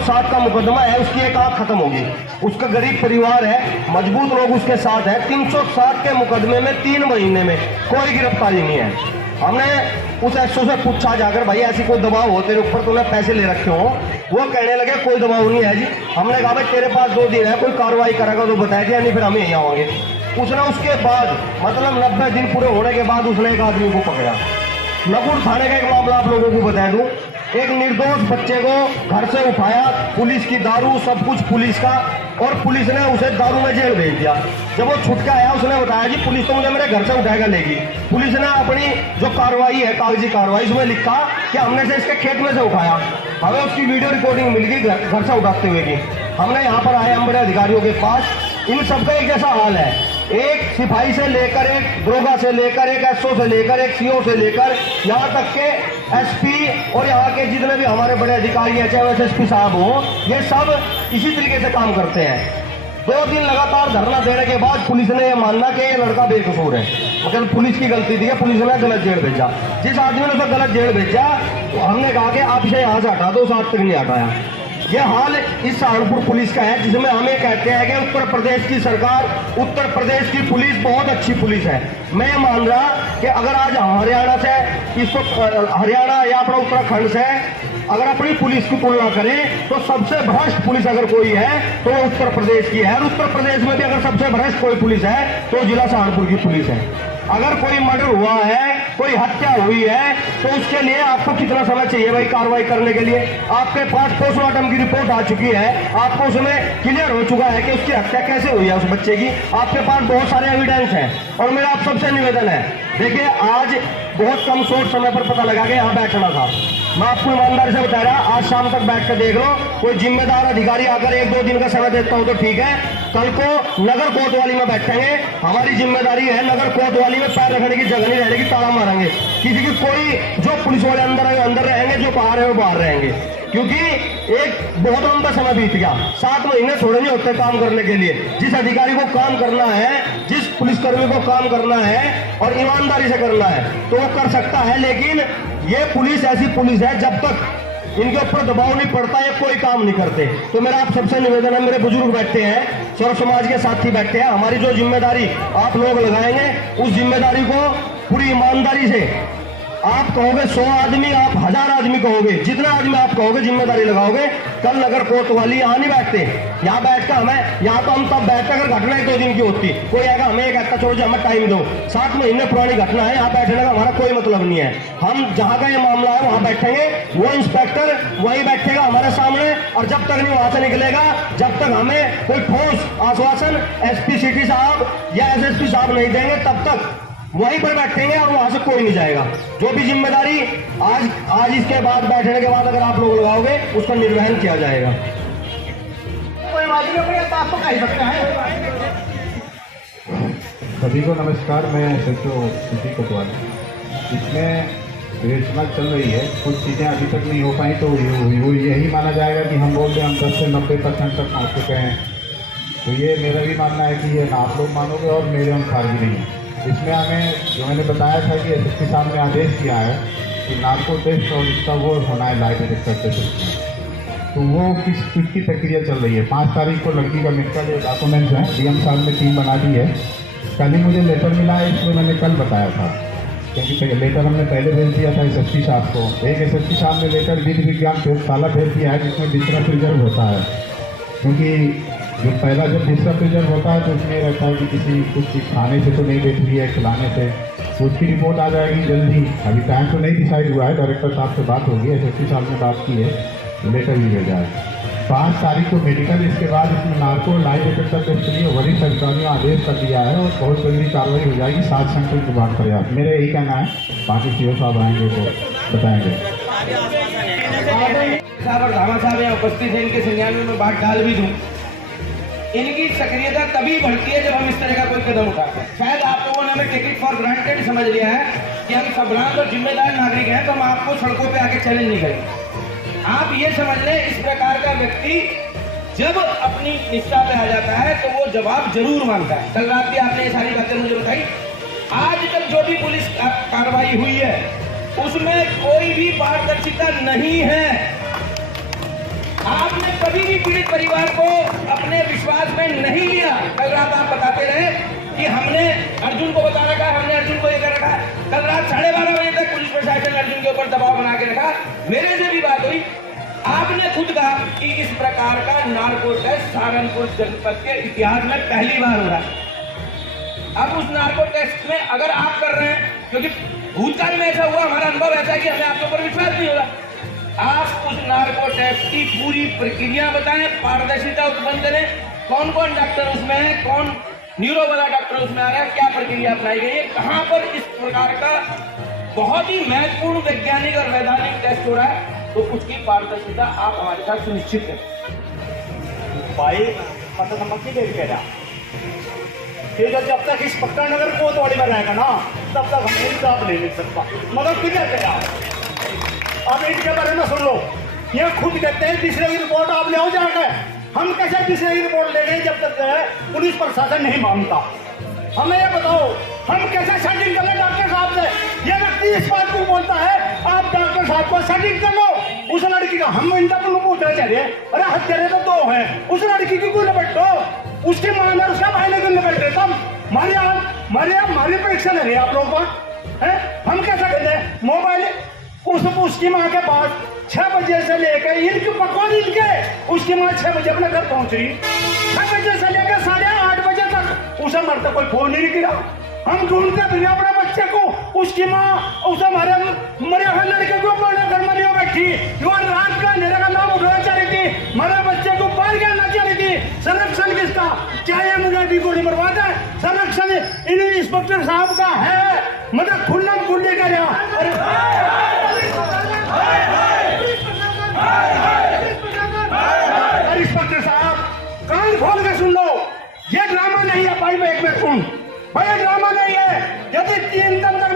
60 का मुकदमा है, उसकी एक आंख खत्म होगी। उसका गरीब परिवार है, मजबूत लोग उसके साथ है। 360 के मुकदमे में 3 महीने में कोई गिरफ्तारी नहीं है। हमने उस एसओ से पूछा जाकर, भाई ऐसी कोई दबाव हो तेरे ऊपर, तूने पैसे ले रखे हो? वो कहने लगे कोई दबाव नहीं है जी। हमने कहा भाई तेरे पास 2 दिन है, कोई कार्रवाई करेगा तो बता दिया, नहीं फिर हम यहीं आवाएंगे। उसने उसके बाद मतलब 90 दिन पूरे होने के बाद उसने एक आदमी को पकड़ा। नकुल थाने का एक मामला आप लोगों को बता दूं, एक निर्दोष बच्चे को घर से उठाया, पुलिस की दारू सब कुछ पुलिस का, और पुलिस ने उसे दारू में जेल भेज दिया। जब वो छुट के आया उसने बताया जी पुलिस तो मुझे मेरे घर से उठाएगा लेगी। पुलिस ने अपनी जो कार्रवाई है, कागजी कार्रवाई, उसमें लिखा कि हमने से इसके खेत में से उठाया। हमें उसकी वीडियो रिकॉर्डिंग मिल गई घर से उठाते हुए की। हमने यहाँ पर आए हम बड़े अधिकारियों के पास, इन सबका एक जैसा हाल है। एक सिपाही से लेकर, एक दरोगा से लेकर, एक एसओ से लेकर, एक सीओ से लेकर, यहाँ तक के एसपी और यहाँ के जितने भी हमारे बड़े अधिकारी हैं, चाहे एसएसपी साहब हो, ये सब इसी तरीके से काम करते हैं। 2 दिन लगातार धरना देने के बाद पुलिस ने यह मानना कि ये लड़का बेकसूर है, मतलब पुलिस की गलती थी, पुलिस ने गलत जेल भेजा। जिस आदमी ने उसे गलत जेल भेजा तो हमने कहा कि आप इसे यहाँ से हटा दो, उस आज तक नहीं हटाया। यह हाल इस सहारनपुर पुलिस का है, जिसमें हम ये कहते हैं कि उत्तर प्रदेश की सरकार, उत्तर प्रदेश की पुलिस बहुत अच्छी पुलिस है। मैं मान रहा कि अगर आज हरियाणा से, इसको हरियाणा या अपना उत्तराखंड से अगर अपनी पुलिस की तुलना करें तो सबसे भ्रष्ट पुलिस अगर कोई है तो उत्तर प्रदेश की है। और उत्तर प्रदेश में भी अगर सबसे भ्रष्ट कोई पुलिस है तो जिला सहारनपुर की पुलिस है। अगर कोई मर्डर हुआ है, कोई हत्या हुई है, तो उसके लिए आपको कितना समय चाहिए भाई कार्रवाई करने के लिए? आपके पास पोस्टमार्टम की रिपोर्ट आ चुकी है, आपको उसमें क्लियर हो चुका है कि उसकी हत्या कैसे हुई है उस बच्चे की, आपके पास बहुत सारे एविडेंस हैं। और मेरा आप सबसे निवेदन है, देखिए आज बहुत कम शॉर्ट समय पर पता लगा कि यहाँ बैठना था। मैं आपको ईमानदारी से बता रहा, आज शाम तक बैठ कर देख लो, कोई जिम्मेदार अधिकारी आकर 1-2 दिन का समय देता हूं तो ठीक है। कल को नगर कोतवाली में बैठेंगे, हमारी जिम्मेदारी है नगर कोतवाली में पैर रखने की जगह नहीं रहेगी, ताला मारेंगे। किसी की कोई जो पुलिस वाले अंदर रहेंगे, जो बाहर है वो बाहर रहेंगे, क्योंकि एक बहुत लंबा समय बीत गया। 7 महीने थोड़े नहीं होते काम करने के लिए। जिस अधिकारी को काम करना है, जिस पुलिसकर्मी को काम करना है और ईमानदारी से करना है तो वो कर सकता है, लेकिन ये पुलिस ऐसी पुलिस है जब तक इनके ऊपर दबाव नहीं पड़ता ये कोई काम नहीं करते। तो मेरा आप सबसे निवेदन है, मेरे बुजुर्ग बैठे हैं, सर्व समाज के साथी बैठे हैं, हमारी जो जिम्मेदारी आप लोग लगाएंगे उस जिम्मेदारी को पूरी ईमानदारी से, आप कहोगे 100 आदमी, आप 1000 आदमी कहोगे, जितना आदमी आप कहोगे जिम्मेदारी लगाओगे। कल नगर कोतवाली यहाँ नहीं बैठते, यहाँ बैठकर हमें, यहाँ तो हम तब बैठते अगर घटना 1-2 दिन की होती, कोई आएगा हमें एक कहता छोड़ो हमें टाइम दो, 7 महीने पुरानी घटना है, यहाँ बैठने का हमारा कोई मतलब नहीं है। हम जहाँ का ये मामला है वहाँ बैठेंगे, वो इंस्पेक्टर वहीं बैठेगा हमारे सामने, और जब तक नहीं वहां से निकलेगा, जब तक हमें कोई ठोस आश्वासन एसपी सिटी साहब या एसएसपी साहब नहीं देंगे, तब तक वहीं पर बैठेंगे और वहां से कोई नहीं जाएगा। जो भी जिम्मेदारी आज इसके बाद बैठने के बाद अगर आप लोग लगाओगे उसका निर्वहन किया जाएगा। कोई बात नहीं, अपने आप तो कह सकते हैं। सभी को नमस्कार, मैं सचो सिटी कोतवाली। इसमें विवेचना चल रही है, कुछ चीज़ें अभी तक नहीं हो पाई, तो वो यही माना जाएगा कि हम बोल रहे हम 10 से 90% तक पहुँच चुके हैं। तो ये मेरा भी मानना है कि ये आप लोग मानोगे और मेरे अनुसार भी नहीं है। इसमें हमें जो मैंने बताया था कि एसएसपी साहब ने आदेश किया है कि नार्को टेस्ट और इसका वो होना है लाई डिटेक्टर टेस्ट, तो वो किसकी प्रक्रिया चल रही है। 5 तारीख को लड़की का मेडिकल जो डॉक्यूमेंट्स हैं डीएम साहब ने टीम बना दी है। कल ही मुझे लेटर मिला है, इसमें मैंने कल बताया था, क्योंकि लेटर हमने पहले भेज दिया था एसएसपी साहब को। एक एसएसपी साहब ने लेटर विधि विज्ञान प्रयोगशाला भेज दिया है, जिसमें दूसरा प्रिजर्व होता है, क्योंकि जो पहला जब दूसरा प्रिजर्व होता है तो उसमें रहता है कि किसी कुछ चीज़ खाने से तो नहीं देख रही है, खिलाने से, तो उसकी रिपोर्ट आ जाएगी जल्दी। अभी टाइम तो नहीं डिसाइड हुआ है, डायरेक्टर साहब से बात होगी, एसएसपी साहब ने बात की है, तो लेटर भी भेजा है। 5 तारीख को मेडिकल, इसके बाद इसमें नार्को लाई डिटेक्टर टेस्ट के लिए वरिष्ठ अधिकारियों आदेश कर दिया है और बहुत जल्दी कार्रवाई हो जाएगी 7 सेंटर की बात करें। मेरा यही कहना है, बाकी सीओ साहब आएंगे तो बताएंगे। साहब और धामा साहब यहाँ उपस्थित है, इनके संज्ञान में बात डाल भी दूँ। इनकी सक्रियता तभी बढ़ती है जब हम इस तरह का कोई कदम उठाते हैं। शायद आप लोगों ने हमें टेक इट फॉर ग्रांटेड समझ लिया है कि हम संभ्रांत और जिम्मेदार नागरिक हैं, तो हम आपको सड़कों पे आके चैलेंज नहीं करेंगे। आप ये समझ लें, इस प्रकार का व्यक्ति जब अपनी निष्ठा पे आ जाता है तो वो जवाब जरूर मांगता है। कल रात भी आपने ये सारी बातें मुझे बताई। आज तक जो भी पुलिस कार्रवाई हुई है उसमें कोई भी पारदर्शिता नहीं है। आपने कभी भी पीड़ित परिवार को अपने विश्वास में नहीं लिया। कल रात आप बताते रहे कि हमने अर्जुन को बता रखा है, हमने अर्जुन को ये कर रखा है। कल रात 12:30 बजे तक पुलिस प्रशासन ने अर्जुन के ऊपर दबाव बना के रखा। मेरे से भी बात हुई, आपने खुद कहा कि इस प्रकार का नार्को टेस्ट सहारनपुर जनपद के इतिहास में पहली बार हो रहा है। अब उस नार्को टेस्ट में अगर आप कर रहे हैं, क्योंकि भूतकाल में ऐसा हुआ, हमारा अनुभव ऐसा है कि हमें आपके ऊपर विश्वास नहीं होगा, आप उस नार्को टेस्ट की पूरी प्रक्रिया बताएं, पारदर्शिता उत्पन्न करें, कौन कौन डॉक्टर उसमें है, कौन न्यूरो वाला डॉक्टर उसमें आ रहा है, क्या प्रक्रिया अपनाई गई है, कहां पर इस प्रकार का बहुत ही महत्वपूर्ण वैज्ञानिक और वैधानिक टेस्ट हो रहा है, तो उसकी पारदर्शिता आप हमारे साथ सुनिश्चित करें। भाई मतलब नमक नहीं देख रहा, ठीक है, जब तक इस पक्का नगर कोतवाड़ी में रहेगा ना तब तक हम इंसाफ नहीं मिल सकता। मगर किधर गया, अब इनके बारे में सुन लो, ये खुद कहते हैं तीसरे की रिपोर्ट आप ले आओ जाकर। हम कैसे तीसरे की रिपोर्ट ले गए जब तक पुलिस प्रशासन नहीं मानता? हमें ये बताओ, हम कैसे सेटिंग कर ले डॉक्टर साहब से? ये व्यक्ति इस बात को बोलता है, आप डॉक्टर साहब को सेटिंग कर लो। उस लड़की का हम इंटरव्यू पूछना चाह रहे, अरे हत्यारे तो 2 हैं, उस लड़की की क्यों निपटो? उसके मां ने उसका भाई ने क्यों निपट रहे? तब मारे परीक्षा ले रहे आप लोगों का है। हम कैसा कहते हैं मोबाइल उसकी माँ के पास 6 बजे से लेकर इनकी पकवान इनके उसकी माँ 6 बजे अपने घर पहुंच रही, 6 बजे से लेकर 8:30 बजे तक उसे मरता कोई फोन नहीं गिरा। हम ढूंढते फिर अपने बच्चे को, उसकी माँ उसे मरे हुए लड़के को अपने घर में लियो बैठी, जो रात का अंधेरे का नाम उठाना चाह रही थी, मरे बच्चे को बाहर गिरना चाह रही थी। संरक्षण किसका? चाहे मुझे भी गोली मरवा दे, संरक्षण इन इंस्पेक्टर साहब का है। मतलब खुल्ला खुल्ली का इंस्पेक्टर साहब कान खोल के सुन लो, ये ड्रामा नहीं है भाई। एक मिनट सुन भाई, ड्रामा नहीं है। यदि 3 दिन तक